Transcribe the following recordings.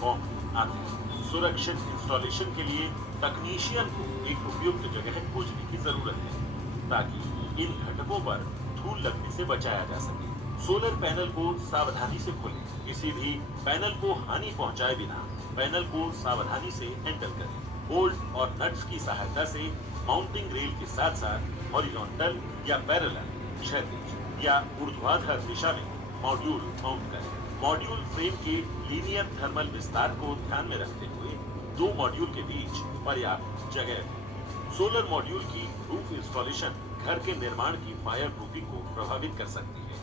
Form आते हैं। सुरक्षित इंस्टॉलेशन के लिए तकनीशियन को एक उपयुक्त जगह खोजने की जरूरत है ताकि इन घटकों पर धूल लगने से बचाया जा सके। सोलर पैनल को सावधानी से खोलें। किसी भी पैनल को हानि पहुंचाए बिना पैनल को सावधानी से हैंडल करें। बोल्ट और नट्स की सहायता से माउंटिंग रेल के साथ साथ हॉरिजॉन्टल या पैरेलल, क्षैतिज या ऊर्ध्वाधर दिशा में मॉड्यूल माउंट करें। मॉड्यूल फ्रेम के लीनियर थर्मल विस्तार को ध्यान में रखते हुए दो मॉड्यूल के बीच पर्याप्त जगह दें। सोलर मॉड्यूल की रूफ इंस्टॉलेशन घर के निर्माण की फायर प्रूफिंग को प्रभावित कर सकती है,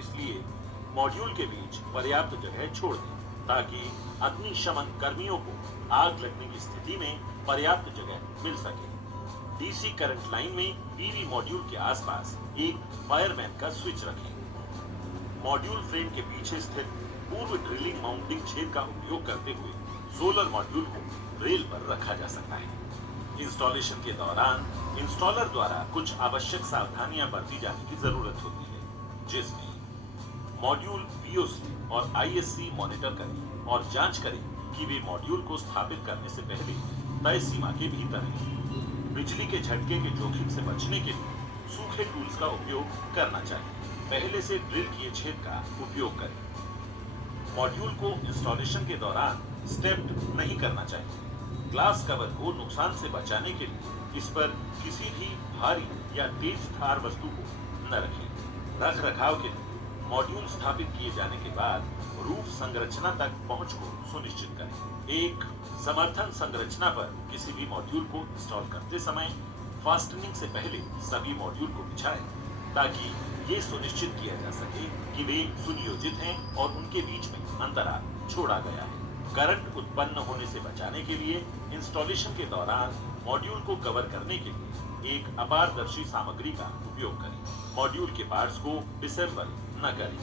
इसलिए मॉड्यूल के बीच पर्याप्त जगह छोड़ दें ताकि अग्निशमन कर्मियों को आग लगने की स्थिति में पर्याप्त जगह मिल सके। डीसी करंट लाइन में पीवी मॉड्यूल के आसपास एक फायरमैन का स्विच रखें। मॉड्यूल फ्रेम के पीछे स्थित पूर्व ड्रिलिंग माउंटिंग छेद का उपयोग करते हुए सोलर मॉड्यूल को रेल पर रखा जा सकता है। इंस्टॉलेशन के दौरान इंस्टॉलर द्वारा कुछ आवश्यक सावधानियां बरती जाने की जरूरत होती है, जिसमें मॉड्यूल वीओसी और आईएससी मॉनिटर करें और जांच करें कि वे मॉड्यूल को स्थापित करने से पहले तय सीमा के भीतर हैं। बिजली के झटके के जोखिम से बचने के लिए सूखे टूल्स का उपयोग करना चाहिए। पहले से ड्रिल किए छेद का उपयोग करें। मॉड्यूल को इंस्टॉलेशन के दौरान स्टेप्ड नहीं करना चाहिए। ग्लास कवर को नुकसान से बचाने के लिए इस पर किसी भी भारी या तेज धार वस्तु को न रखें। रख रखाव के लिए मॉड्यूल स्थापित किए जाने के बाद रूफ संरचना तक पहुंच को सुनिश्चित करें। एक समर्थन संरचना पर किसी भी मॉड्यूल को इंस्टॉल करते समय फास्टनिंग से पहले सभी मॉड्यूल को बिछाएं ताकि ये सुनिश्चित किया जा सके कि वे सुनियोजित हैं और उनके बीच में अंतराल छोड़ा गया है। करंट उत्पन्न होने से बचाने के लिए इंस्टॉलेशन के दौरान मॉड्यूल को कवर करने के लिए एक अपारदर्शी सामग्री का उपयोग करें। मॉड्यूल के पार्ट्स को डिसेंबल न करें।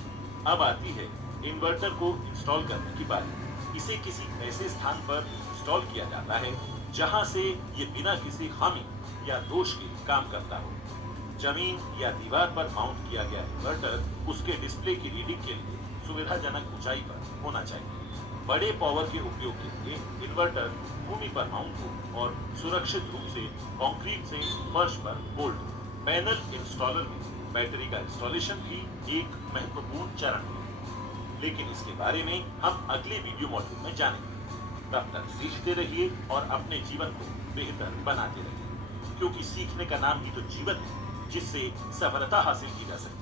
अब आती है इन्वर्टर को इंस्टॉल करने की बारी। इसे किसी ऐसे स्थान पर इंस्टॉल किया जाता है जहां से ये बिना किसी खामी या दोष के काम करता हो। जमीन या दीवार पर माउंट किया गया इन्वर्टर उसके डिस्प्ले की रीडिंग के लिए सुविधाजनक ऊंचाई पर होना चाहिए। बड़े पावर के उपयोग के लिए इन्वर्टर भूमि पर माउंट हो और सुरक्षित रूप से कंक्रीट से फर्श पर बोल्ट हो। पैनल इंस्टॉलर में बैटरी का इंस्टॉलेशन भी एक महत्वपूर्ण चरण है, लेकिन इसके बारे में हम अगले वीडियो मॉड्यूल में जानेंगे। तब तक सीखते रहिए और अपने जीवन को बेहतर बनाते रहिए, क्योंकि सीखने का नाम ही तो जीवन है जिससे सफलता हासिल की जा सकती है।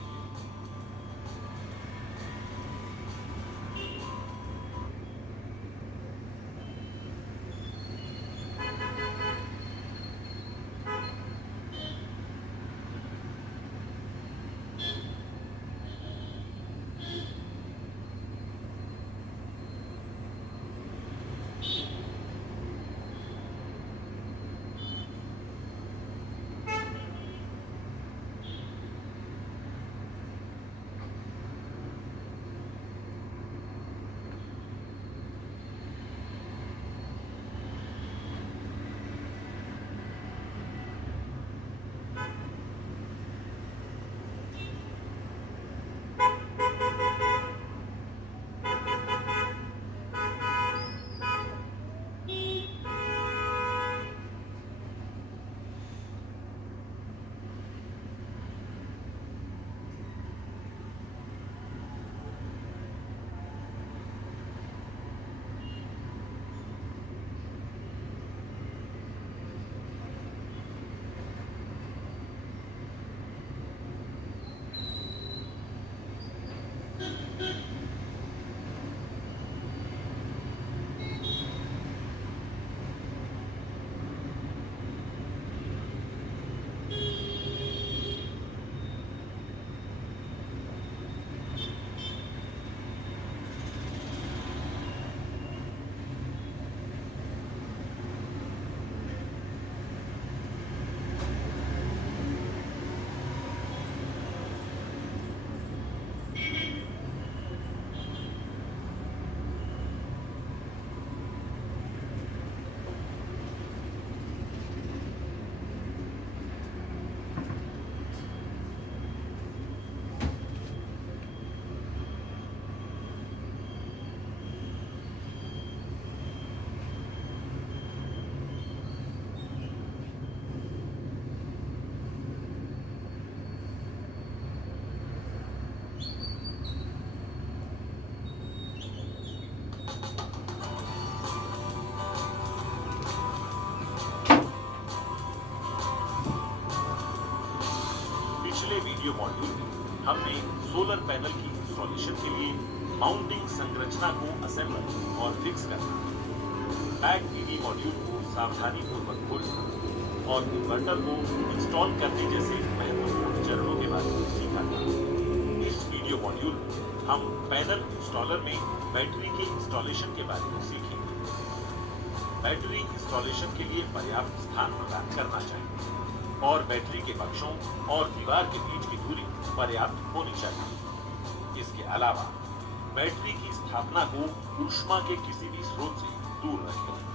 हमने सोलर पैनल की इंस्टॉलेशन के लिए माउंटिंग संरचना को असेंबल और फिक्स करना, बैक पीवी मॉड्यूल को सावधानी पूर्वक खोलना और इन्वर्टर को इंस्टॉल करने जैसे महत्वपूर्ण चरणों के बारे में सीखा था। इस वीडियो मॉड्यूल में हम पैनल इंस्टॉलर में बैटरी के इंस्टॉलेशन के बारे में सीखेंगे। बैटरी इंस्टॉलेशन के लिए पर्याप्त स्थान प्रदान करना चाहिए और बैटरी के पक्षों और दीवार के बीच की दूरी पर्याप्त होनी चाहिए। इसके अलावा बैटरी की स्थापना को ऊष्मा के किसी भी स्रोत से दूर रखें।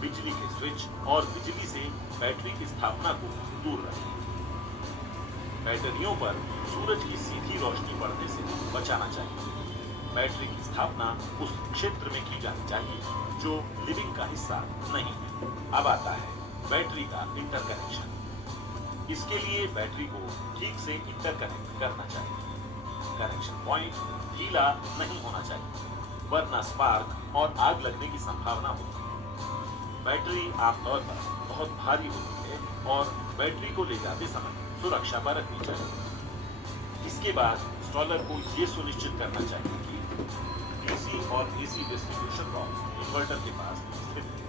बिजली के स्विच और बिजली से बैटरी की स्थापना को दूर रखें। बैटरियों पर सूरज की सीधी रोशनी पड़ने से बचाना चाहिए। बैटरी की स्थापना उस क्षेत्र में की जानी चाहिए जो लिविंग का हिस्सा नहीं है। अब आता है बैटरी का इंटरकनेक्शन। इसके लिए बैटरी को ठीक से इंटरकनेक्ट करना चाहिए। कनेक्शन पॉइंट ढीला नहीं होना चाहिए, वरना स्पार्क और आग लगने की संभावना होती है। बैटरी आमतौर पर बहुत भारी होती है और बैटरी को ले जाते समय सुरक्षा बरतनी चाहिए। इसके बाद इंस्टॉलर को यह सुनिश्चित करना चाहिए कि डीसी और एसी डिस्ट्रीब्यूशन बॉक्स इन्वर्टर के पास स्थित है।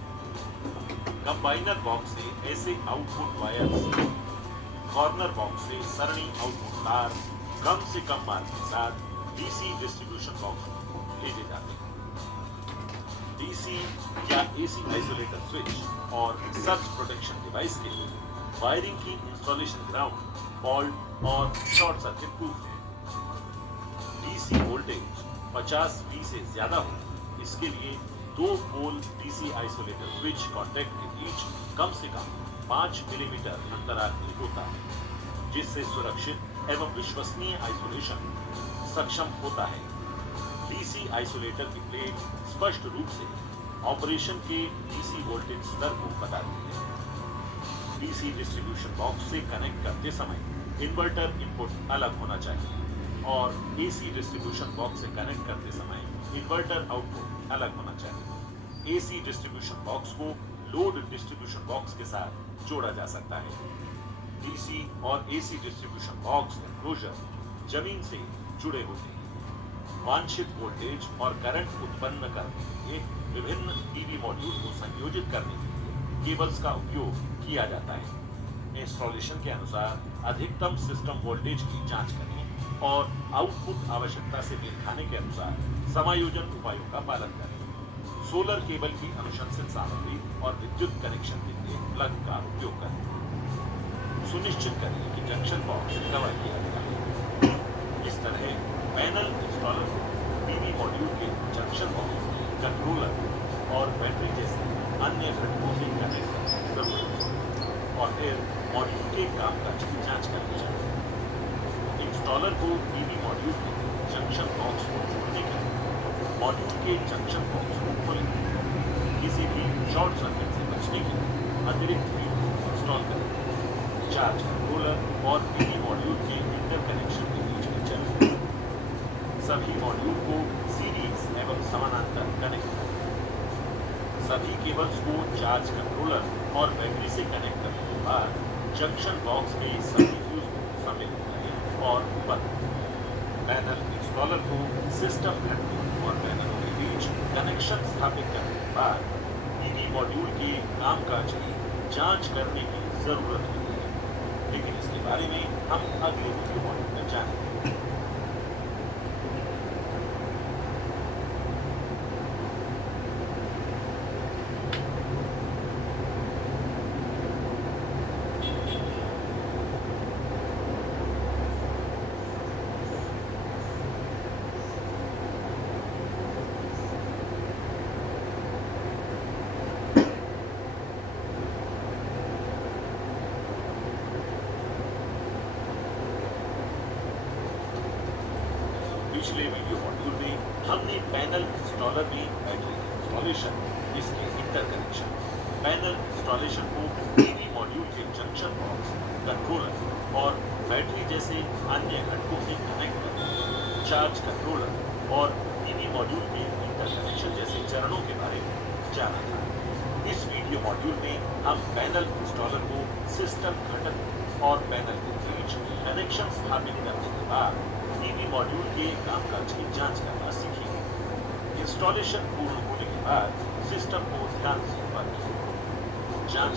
कंबाइनर बॉक्स से ऐसे आउटपुट वायर्स कॉर्नर बॉक्स से सरणी आउटपुट तार कम से कम मार्ग के साथ डीसी डिस्ट्रीब्यूशन बॉक्स में भेजे जाते हैं। डीसी या एसी आइसोलेटर स्विच और सर्ज प्रोटेक्शन डिवाइस के लिए वायरिंग की इंस्टॉलेशन ग्राउंड, फॉल्ट और शॉर्ट सर्किट प्रूफ है। डीसी वोल्टेज 50V से ज्यादा हो, इसके लिए 2 pole DC isolator switch contact के बीच कम से कम 5 मिलीमीटर अंतराल में होता है, जिससे सुरक्षित एवं विश्वसनीय आइसोलेशन सक्षम होता है। डीसी आइसोलेटर की प्लेट स्पष्ट रूप से ऑपरेशन के डीसी वोल्टेज स्तर को बताती है। डीसी डिस्ट्रीब्यूशन बॉक्स से कनेक्ट करते समय इन्वर्टर इनपुट अलग होना चाहिए और एसी डिस्ट्रीब्यूशन बॉक्स से कनेक्ट करते समय इन्वर्टर आउटपुट अलग होना चाहिए। एसी डिस्ट्रीब्यूशन बॉक्स को लोड डिस्ट्रीब्यूशन बॉक्स के साथ जोड़ा जा सकता है। डीसी और एसी डिस्ट्रीब्यूशन बॉक्स एनक्लोजर जमीन से जुड़े होते हैं। वांछित वोल्टेज और करंट उत्पन्न करने के लिए विभिन्न पीवी मॉड्यूल को संयोजित करने के लिए केबल्स का उपयोग किया जाता है। इंस्टॉलेशन के अनुसार अधिकतम सिस्टम वोल्टेज की जांच करें और आउटपुट आवश्यकता से मेल खाने के अनुसार समायोजन उपायों का पालन करें। सोलर केबल की अनुशंसित सामग्री और विद्युत कनेक्शन के लिए प्लग का उपयोग करें। सुनिश्चित करें कि जंक्शन बॉक्स कवर किया गया है। इस तरह पैनल इंस्टॉलर को पीवी मॉड्यूल के जंक्शन बॉक्स, कंट्रोलर और बैटरी जैसे अन्य घटकों से कनेक्ट करने की जरूरत है और फिर मॉड्यूल के कामकाज की जांच करनी चाहिए। इंस्टॉलर को पीवी मॉड्यूल के जंक्शन बॉक्स को जोड़ने के लिए मॉड्यूल के जंक्शन बॉक्स को खोलें। किसी भी शॉर्ट सर्किट से बचने के लिए अतिरिक्त फ्यूज इंस्टॉल करें। चार्ज कंट्रोलर और पीवी मॉड्यूल के इंटरकनेक्शन के बीच में चलें। सभी मॉड्यूल को सीरीज एवं समानांतर कनेक्ट करें। सभी केबल्स को चार्ज कंट्रोलर और बैटरी से कनेक्ट करने के बाद जंक्शन बॉक्स में सभी फ्यूज को सम्मिलित करें और बंद। पैनल इंस्टॉलर को सिस्टम घटकों और पैनलों के बीच कनेक्शन स्थापित करने के बाद पीवी मॉड्यूल के कामकाज की जांच करने की जरूरत होती है, लेकिन इसके बारे में हम अगले वीडियो मॉड्यूल में जानेंगे। पिछले वीडियो मॉड्यूल में हमने पैनल इंस्टॉलर में बैटरी इंस्टॉलेशन, इसके इंटरकनेक्शन, पैनल इंस्टॉलेशन को पीवी मॉड्यूल के जंक्शन बॉक्स, कंट्रोलर और बैटरी जैसे अन्य घटकों से कनेक्ट करने, चार्ज कंट्रोलर और पीवी मॉड्यूल के इंटरकनेक्शन जैसे चरणों के बारे में जाना था। इस वीडियो मॉड्यूल में हम पैनल इंस्टॉलर को सिस्टम घटक और पैनल के बीच कनेक्शन स्थापित करने के बाद पीवी मॉड्यूल के कामकाज की जांच करना सीखिए। इंस्टॉलेशन पूर्ण होने के बाद सिस्टम को ध्यान से परखिए। जांच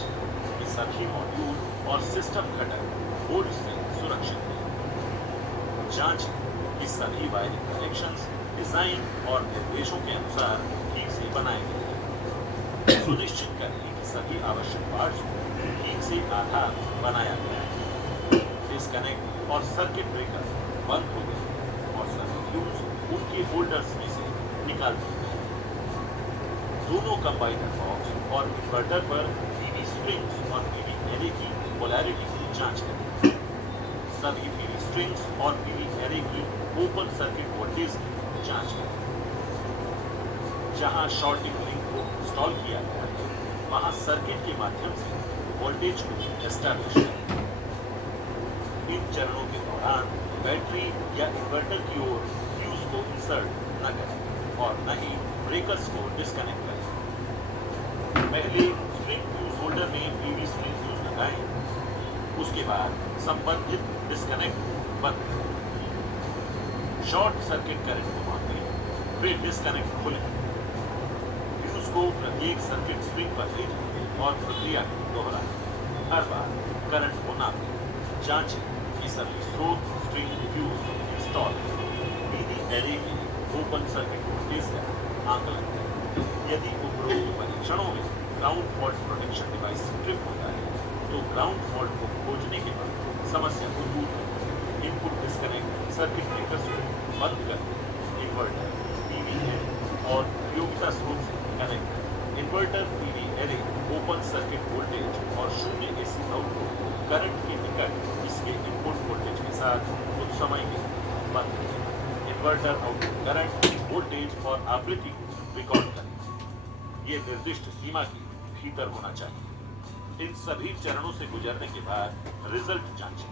कि सभी मॉड्यूल और सिस्टम घटक बोर्ड से सुरक्षित हैं। जांच कि सभी वायरिंग कनेक्शंस डिजाइन और निर्देशों के अनुसार ठीक से बनाए गए हैं। सुनिश्चित करें कि सभी आवश्यक पार्ट्स को ठीक से आधार बनाया गया है। डिस्कनेक्ट और सर्किट ब्रेकर बंद हो गए और सभी फ्यूज उनके होल्डर्स में से निकाल दिए गए। दोनों कंबाइनर बॉक्स और इन्वर्टर पर पीवी स्ट्रिंग्स और पीवी एरे की पोलैरिटी की जांच करें। सभी पीवी स्ट्रिंग्स और पीवी एरे की ओपन सर्किट वोल्टेज की जांच करें। जहां शॉर्टिंग लिंक को इंस्टॉल किया गया है वहां सर्किट के माध्यम से वोल्टेज को एस्टैब्लिश करें। इन चरणों के दौरान बैटरी या इन्वर्टर की ओर फ्यूज को इंसर्ट न करें और न ही ब्रेकर्स को डिस्कनेक्ट करें। पहले स्प्रिंग फ्यूज होल्डर में पीवी स्प्रिंग फ्यूज लगाएं, उसके बाद संबंधित डिस्कनेक्ट बंद करें। शॉर्ट सर्किट करंट को मापें, फिर डिस्कनेक्ट खोलें। फ्यूज को प्रत्येक सर्किट स्विंग पर ले जाएं और प्रक्रिया को दोहराएं। हर बार करंट को नापें। जांचें कि सभी स्रोत स्ट्रिंग फ्यूज इंस्टॉल हैं। पीवी एरे के ओपन सर्किट वोल्टेज का आकलन करें। यदि उपरोक्त परीक्षणों में ground fault protection device trip होता है तो ग्राउंड फॉल्ट को खोजने के बाद समस्या को दूर करें। इनपुट डिस्कनेक्ट सर्किट ब्रेकर्स को बंद करें। इन्वर्टर पीवी एरे और उपयोगिता स्रोत से कनेक्ट करें। Inverter PV array open circuit voltage और शून्य एसी आउटपुट करंट के निकट इसके इनपुट वोल्टेज के साथ कुछ समय के लिए बंद करें। इन्वर्टर आउटपुट करंट वोल्टेज और आवृत्ति को रिकॉर्ड करें। ये निर्दिष्ट सीमा के भीतर होना चाहिए। इन सभी चरणों से गुजरने के बाद रिजल्ट जांचें।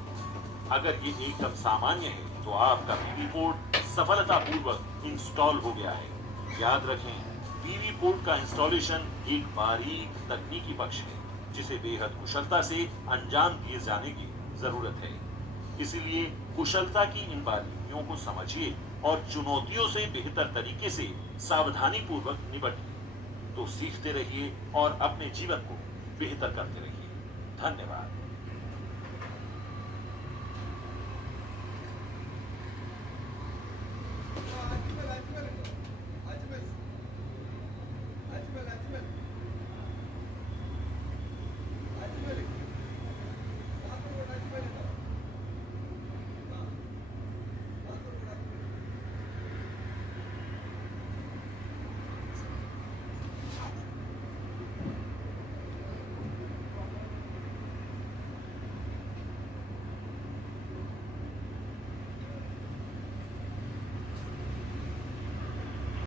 अगर ये एकदम सामान्य है तो आपका पीवी पोर्ट सफलतापूर्वक इंस्टॉल हो गया है। याद रखें, पीवी पोर्ट का इंस्टॉलेशन एक बारीक तकनीकी पक्ष है जिसे बेहद कुशलता से अंजाम दिए जाने की जरूरत है। इसलिए कुशलता की इन बारीकियों को समझिए और चुनौतियों से बेहतर तरीके से सावधानी पूर्वक निपटिए। तो सीखते रहिए और अपने जीवन को बेहतर करते रहिए। धन्यवाद।